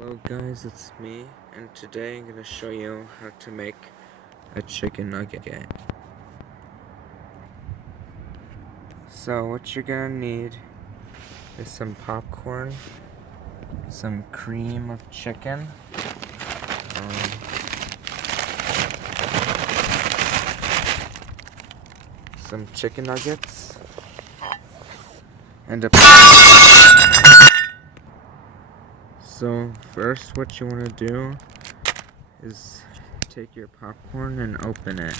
Hello guys, it's me, and today I'm going to show you how to make a chicken nugget. So what you're going to need is some popcorn, some cream of chicken, some chicken nuggets, and a... So first what you want to do is take your popcorn and open it.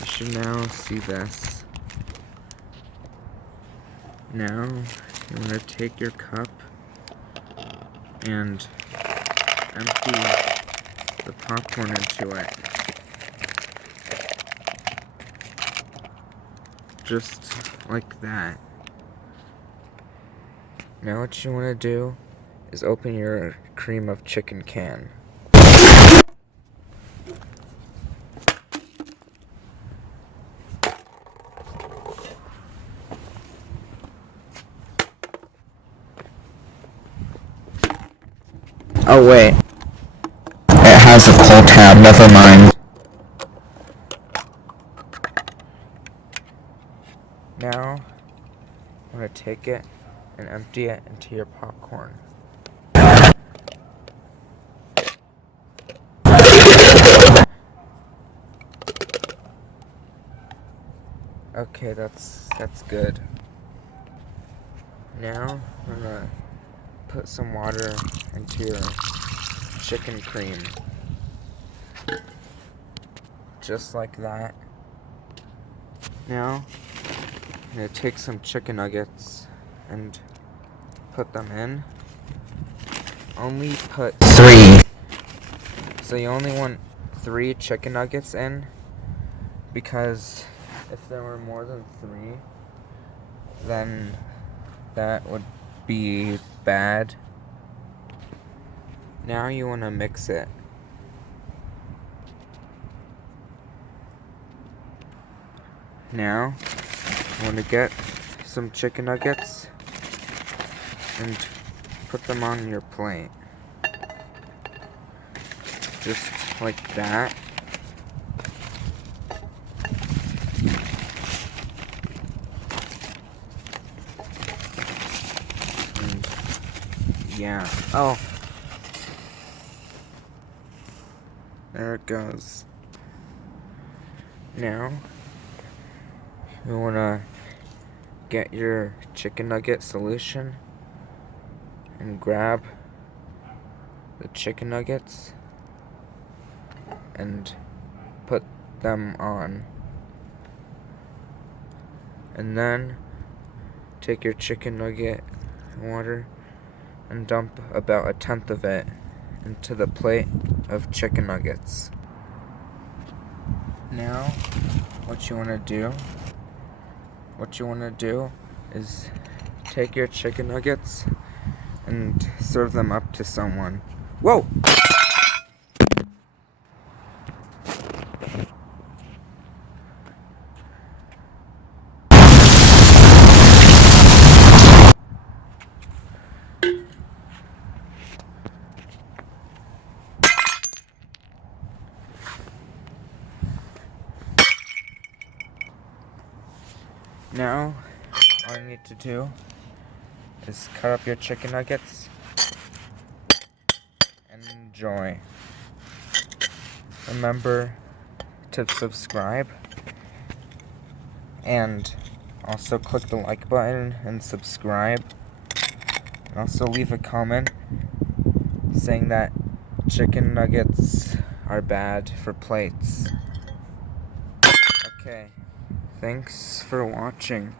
You should now see this. Now you want to take your cup and empty the popcorn into it. Just like that. Now what you want to do is open your cream of chicken can. Oh wait, it has a pull tab, never mind. Now, I'm going to take it and empty it into your popcorn. Okay, that's good. Now, I'm going to put some water into your chicken cream. Just like that. Now, I'm going to take some chicken nuggets and put them in. Only put 3. So you only want 3 chicken nuggets in, because if there were more than 3, then that would be bad. Now you want to mix it. Now, I want to get some chicken nuggets and put them on your plate. Just like that. And yeah. Oh. There it goes. Now, you want to get your chicken nugget solution and grab the chicken nuggets and put them on. And then take your chicken nugget water and dump about 1/10 of it into the plate of chicken nuggets. Now, what you want to do is take your chicken nuggets and serve them up to someone. Whoa! Now, all you need to do is cut up your chicken nuggets and enjoy. Remember to subscribe and also click the like button and subscribe. And also leave a comment saying that chicken nuggets are bad for plates. Okay. Thanks for watching.